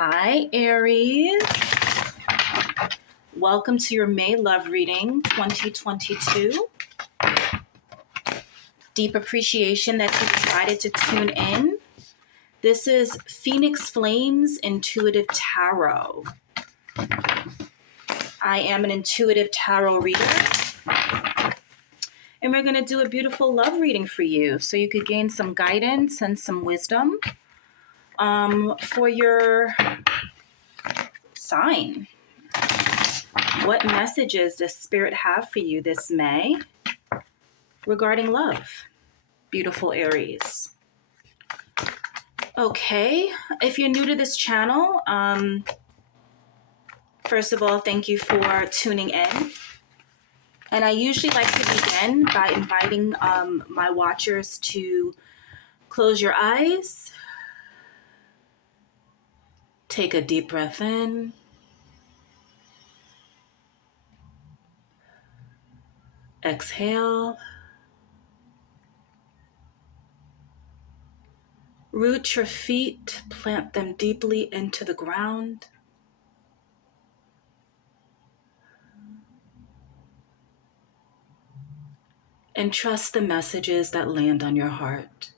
Hi, Aries. Welcome to your May Love Reading 2022. Deep appreciation that you decided to tune in. This is Phoenix Flames Intuitive Tarot. I am an intuitive tarot reader, and we're going to do a beautiful love reading for you so you could gain some guidance and some wisdom for your sign. What messages does Spirit have for you this May regarding love, beautiful Aries? Okay, if you're new to this channel, first of all, thank you for tuning in. And I usually like to begin by inviting my watchers to close your eyes, take a deep breath in, exhale, root your feet, plant them deeply into the ground. And trust the messages that land on your heart.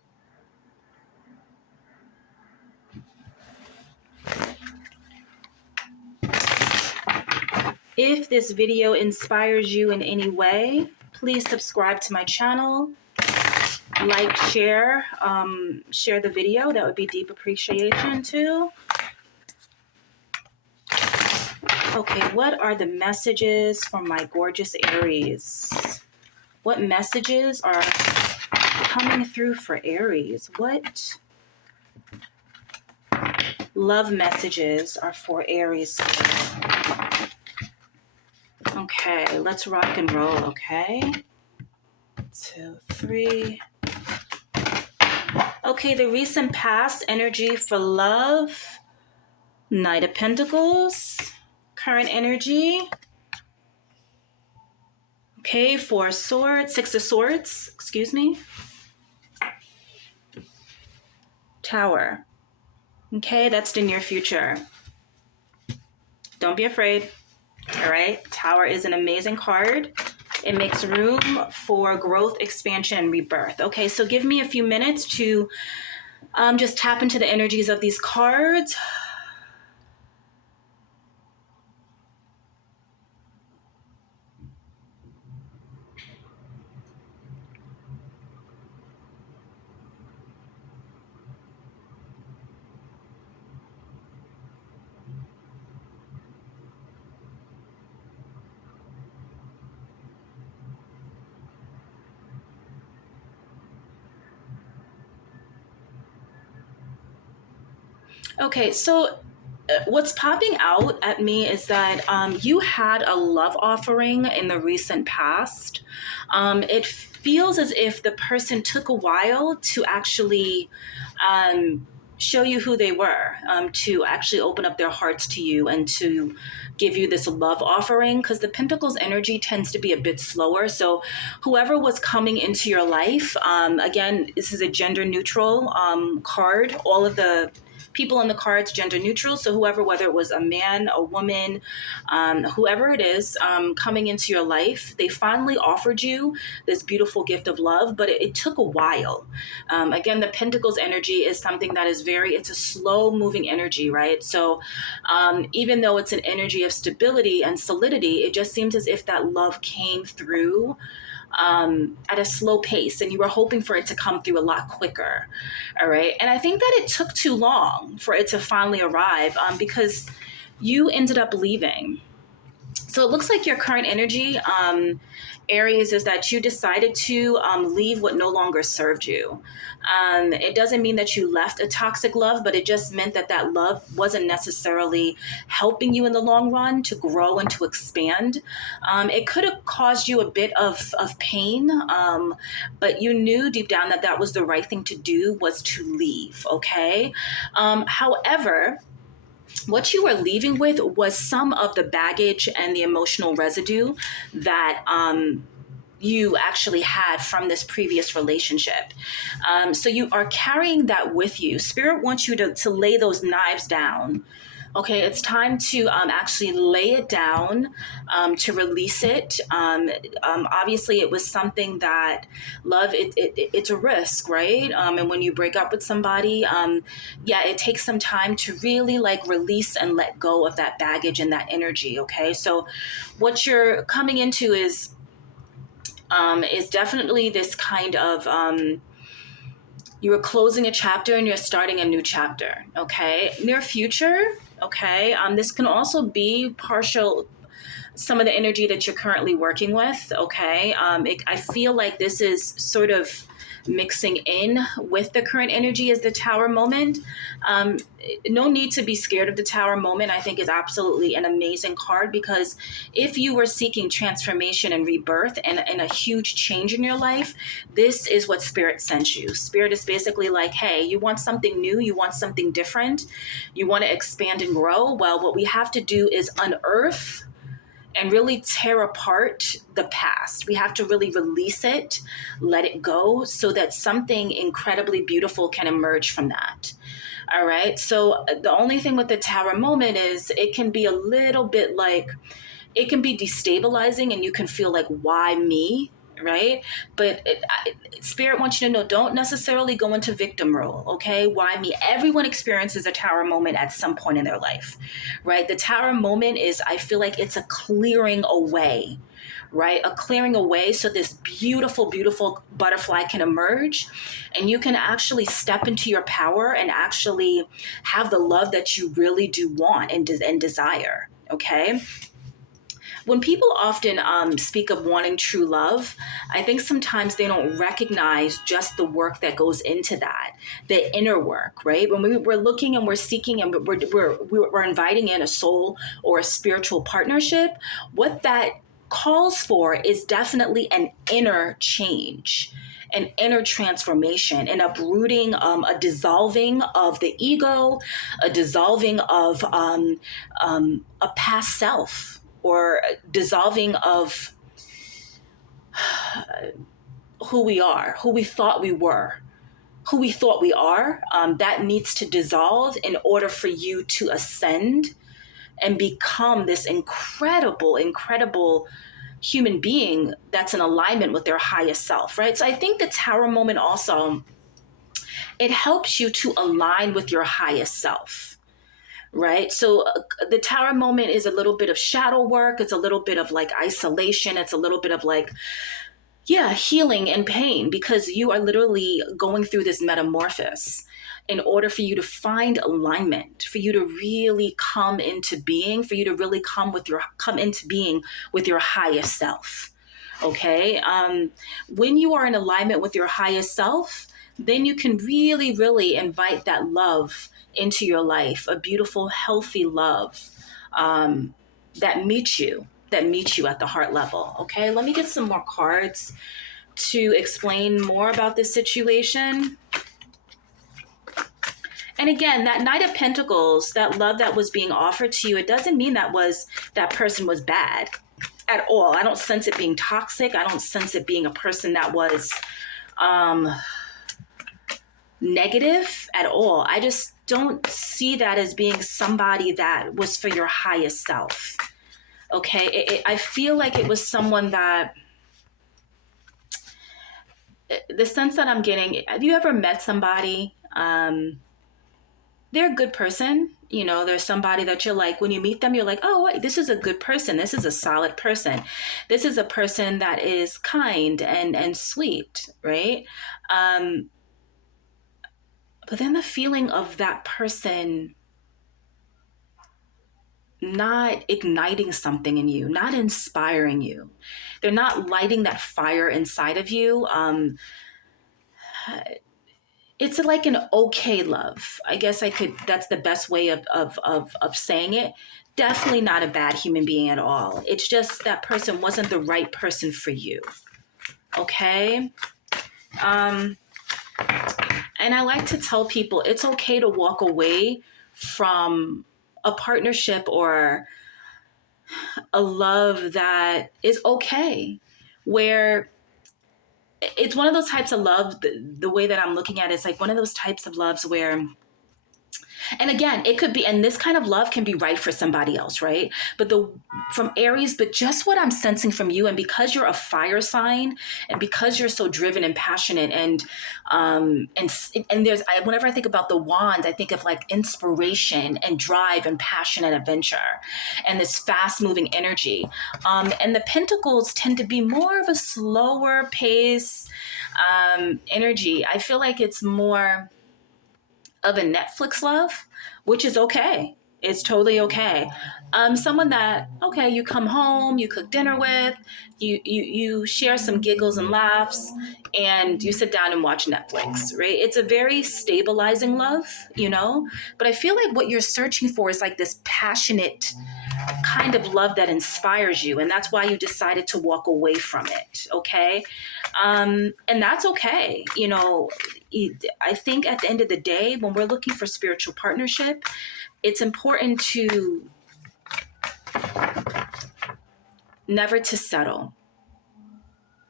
If this video inspires you in any way, please subscribe to my channel, like, share the video. That would be deep appreciation too. Okay, what are the messages from my gorgeous Aries? What messages are coming through for Aries? What love messages are for Aries? Okay, let's rock and roll, okay? 2, 3. Okay, the recent past energy for love, Knight of Pentacles, current energy. Okay, 4 swords, 6 of swords, excuse me. Tower. Okay, that's the near future. Don't be afraid. All right, Tower is an amazing card. It makes room for growth, expansion, and rebirth. Okay, so give me a few minutes to just tap into the energies of these cards. Okay, so what's popping out at me is that you had a love offering in the recent past. It feels as if the person took a while to actually show you who they were, to actually open up their hearts to you and to give you this love offering, because the Pentacles energy tends to be a bit slower. So whoever was coming into your life, again, this is a gender neutral card. All of the people in the cards gender neutral, so whoever, whether it was a man, a woman, whoever it is coming into your life, they finally offered you this beautiful gift of love, but it took a while. Again, the Pentacles energy is something that is it's a slow moving energy, right? So even though it's an energy of stability and solidity, it just seems as if that love came through at a slow pace, and you were hoping for it to come through a lot quicker. All right. And I think that it took too long for it to finally arrive because you ended up leaving. So it looks like your current energy, Aries, is that you decided to leave what no longer served you. It doesn't mean that you left a toxic love, but it just meant that that love wasn't necessarily helping you in the long run to grow and to expand. It could have caused you a bit of pain, but you knew deep down that that was the right thing to do, was to leave, okay? However, what you were leaving with was some of the baggage and the emotional residue that you actually had from this previous relationship. So you are carrying that with you. Spirit wants you to lay those knives down. Okay, it's time to actually lay it down, to release it. Obviously, it was something that love, it's a risk, right? And when you break up with somebody, yeah, it takes some time to really like release and let go of that baggage and that energy. Okay, so what you're coming into is definitely this kind of you are closing a chapter and you're starting a new chapter. Okay, near future. Okay, this can also be partial, some of the energy that you're currently working with. Okay, I feel like this is sort of mixing in with the current energy as the tower moment. um, no need to be scared of the tower moment. I think is absolutely an amazing card, because if you were seeking transformation and rebirth and a huge change in your life, this is what spirit sent you. Spirit is basically like, hey, you want something new, you want something different, you want to expand and grow. Well, what we have to do is unearth and really tear apart the past. We have to really release it, let it go, so that something incredibly beautiful can emerge from that. All right. So the only thing with the tower moment is it can be a little bit like, it can be destabilizing and you can feel like, why me? Right. But spirit wants you to know, don't necessarily go into victim role. Okay. Why me? Everyone experiences a tower moment at some point in their life. Right. The tower moment is, I feel like it's a clearing away, right? A clearing away so this beautiful, beautiful butterfly can emerge and you can actually step into your power and actually have the love that you really do want and desire. Okay. When people often speak of wanting true love, I think sometimes they don't recognize just the work that goes into that, the inner work, right? When we're looking and we're seeking and we're inviting in a soul or a spiritual partnership, what that calls for is definitely an inner change, an inner transformation, an uprooting, a dissolving of the ego, a dissolving of a past self, or dissolving of who we are, who we thought we were, who we thought we are. That needs to dissolve in order for you to ascend and become this incredible, incredible human being that's in alignment with their highest self, right? So I think the tower moment also, it helps you to align with your highest self, right? So the tower moment is a little bit of shadow work. It's a little bit of like isolation. It's a little bit of like, yeah, healing and pain, because you are literally going through this metamorphosis in order for you to find alignment, for you to really come into being, for you to really come into being with your highest self. Okay. When you are in alignment with your highest self, then you can really, really invite that love into your life, a beautiful, healthy love, um, that meets you at the heart level. Okay, let me get some more cards to explain more about this situation. And again, that Knight of Pentacles, that love that was being offered to you, it doesn't mean that person was bad at all. I don't sense it being toxic. I don't sense it being a person that was negative at all. I just don't see that as being somebody that was for your highest self. Okay, I feel like it was someone that, the sense that I'm getting, have you ever met somebody? They're a good person. You know, there's somebody that you're like, when you meet them, you're like, oh, wait, this is a good person. This is a solid person. This is a person that is kind and sweet, right? But then the feeling of that person not igniting something in you, not inspiring you, they're not lighting that fire inside of you. It's like an okay love. I guess that's the best way of saying it. Definitely not a bad human being at all. It's just that person wasn't the right person for you. Okay. And I like to tell people it's okay to walk away from a partnership or a love that is okay. where it's one of those types of love. The way that I'm looking at it is like one of those types of loves where, and again, it could be, and this kind of love can be right for somebody else, right? But from Aries, but just what I'm sensing from you, and because you're a fire sign, and because you're so driven and passionate, and whenever I think about the wand, I think of like inspiration and drive and passion and adventure, and this fast moving energy. And the pentacles tend to be more of a slower pace energy. I feel like it's more of a Netflix love, which is okay. It's totally okay. Someone that, okay, you come home, you cook dinner with, you share some giggles and laughs, and you sit down and watch Netflix, right? It's a very stabilizing love, you know? But I feel like what you're searching for is like this passionate kind of love that inspires you, and that's why you decided to walk away from it, okay? And that's okay. You know, I think at the end of the day, when we're looking for spiritual partnership, it's important to never to settle.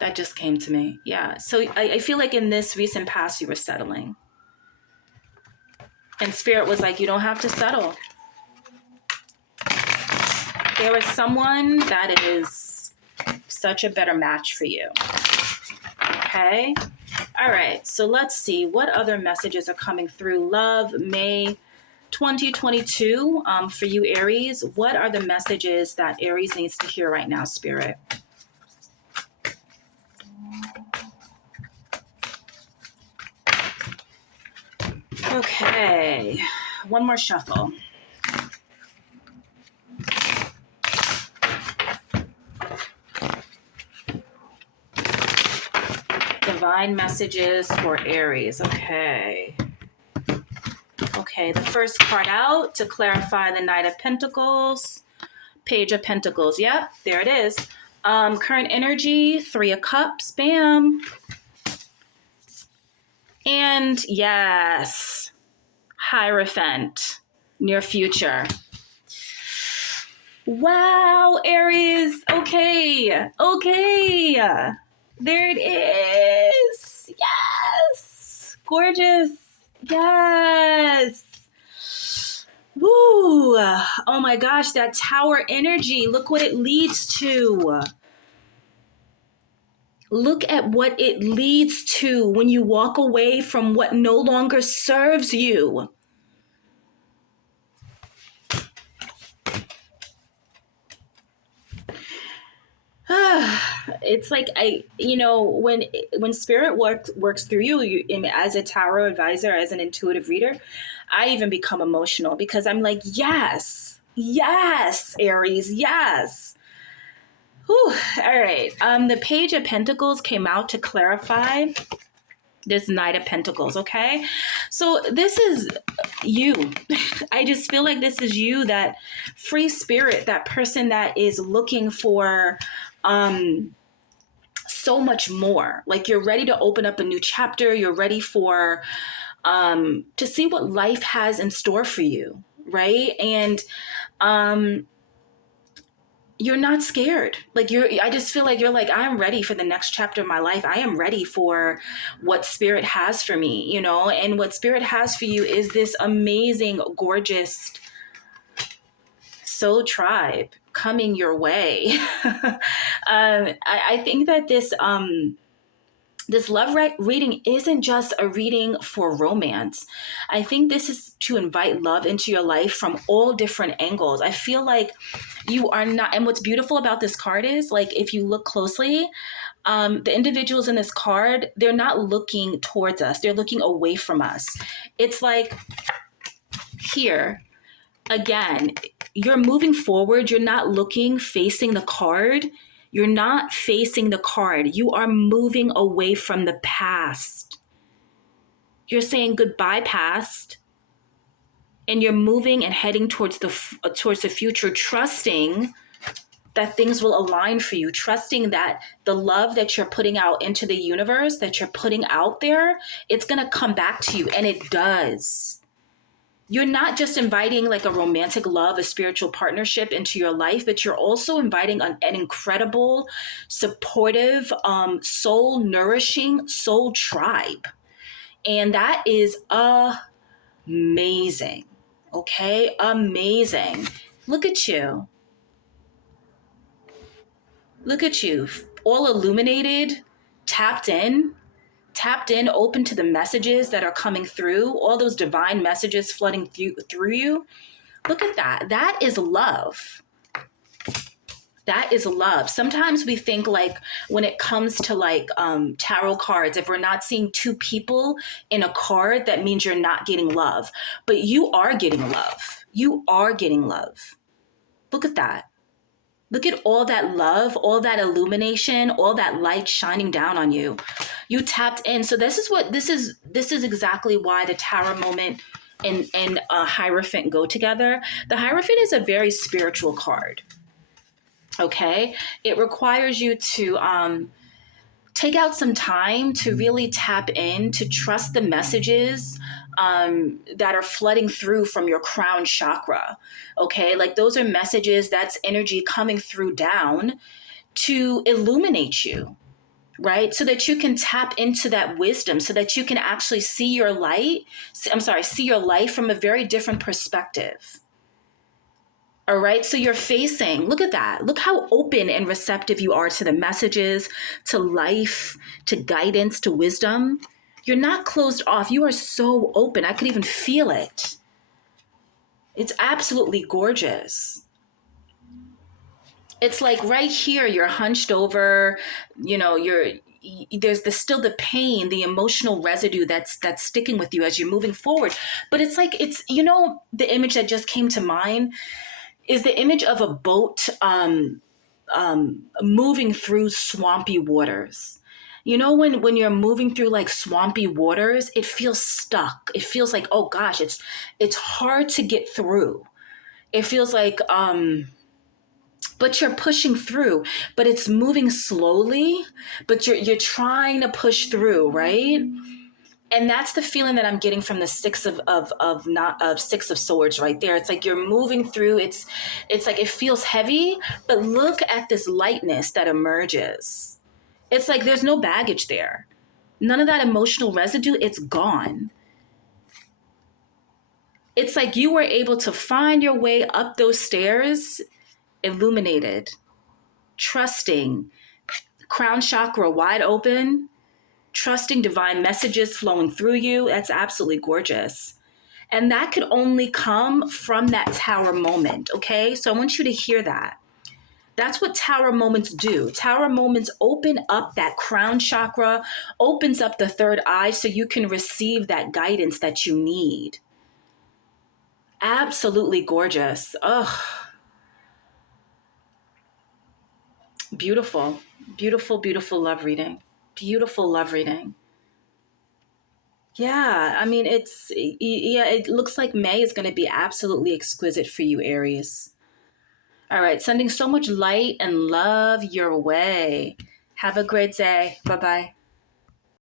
That just came to me. Yeah. So I feel like in this recent past, you were settling. And Spirit was like, you don't have to settle. There is someone that is such a better match for you. Okay. All right. So let's see what other messages are coming through. Love, May 2022 for you, Aries. What are the messages that Aries needs to hear right now, Spirit? Okay. One more shuffle. Divine messages for Aries. Okay. Okay, the first card out to clarify the Knight of Pentacles, Page of Pentacles. Yep, there it is. Current energy, Three of Cups. Bam. And yes, Hierophant, near future. Wow, Aries. Okay. There it is. Yes. Gorgeous. Yes. Woo. Oh my gosh, that Tower energy. Look what it leads to. Look at what it leads to when you walk away from what no longer serves you. It's like when Spirit works through you, as a tarot advisor, as an intuitive reader, I even become emotional because I'm like, yes, Aries, yes. Whew. All right. The Page of Pentacles came out to clarify this Knight of Pentacles. Okay, so this is you. I just feel like this is you, that free spirit, that person that is looking for so much more. Like you're ready to open up a new chapter. You're ready for to see what life has in store for you, right? And you're not scared. Like I just feel like you're like, I'm ready for the next chapter of my life. I am ready for what Spirit has for me, you know? And what Spirit has for you is this amazing, gorgeous soul tribe coming your way. I think that this love reading isn't just a reading for romance. I think this is to invite love into your life from all different angles. I feel like you are not, and what's beautiful about this card is, like, if you look closely, the individuals in this card, they're not looking towards us. They're looking away from us. It's like here, again, you're moving forward. You're not looking, facing the card. You're not facing the card. You are moving away from the past. You're saying goodbye, past, and you're moving and heading towards the future, trusting that things will align for you, trusting that the love that you're putting out into the universe, that you're putting out there, it's going to come back to you, and it does. You're not just inviting like a romantic love, a spiritual partnership into your life, but you're also inviting an incredible, supportive, soul nourishing soul tribe. And that is amazing. Okay, amazing. Look at you. Look at you, all illuminated, tapped in, open to the messages that are coming through, all those divine messages flooding through you. Look at that. That is love. That is love. Sometimes we think like when it comes to like tarot cards, if we're not seeing two people in a card, that means you're not getting love. But you are getting love. You are getting love. Look at that. Look at all that love, all that illumination, all that light shining down on you. You tapped in. So this is exactly why the Tower moment and Hierophant go together. The Hierophant is a very spiritual card. Okay, it requires you to take out some time to really tap in, to trust the messages that are flooding through from your crown chakra. Okay, like those are messages, that's energy coming through down to illuminate you, right? So that you can tap into that wisdom, so that you can actually see your light. See your life from a very different perspective. All right. So you're facing, look at that. Look how open and receptive you are to the messages, to life, to guidance, to wisdom. You're not closed off. You are so open. I could even feel it. It's absolutely gorgeous. It's like right here, you're hunched over, there's still the pain, the emotional residue that's sticking with you as you're moving forward. But it's like, the image that just came to mind is the image of a boat moving through swampy waters. When you're moving through like swampy waters, it feels stuck. It feels like, oh gosh, it's hard to get through. It feels like, but you're pushing through, but it's moving slowly, but you're trying to push through, right? And that's the feeling that I'm getting from the Six of Swords right there. It's like you're moving through. It's like it feels heavy, but look at this lightness that emerges. It's like there's no baggage there. None of that emotional residue, it's gone. It's like you were able to find your way up those stairs, illuminated, trusting, crown chakra wide open, trusting divine messages flowing through you. That's absolutely gorgeous. And that could only come from that Tower moment, okay? So I want you to hear that. That's what Tower moments do. Tower moments open up that crown chakra, opens up the third eye so you can receive that guidance that you need. Absolutely gorgeous. Ugh. Beautiful, beautiful, beautiful love reading. Beautiful love reading. Yeah, I mean, it looks like May is going to be absolutely exquisite for you, Aries. All right, sending so much light and love your way. Have a great day. Bye bye.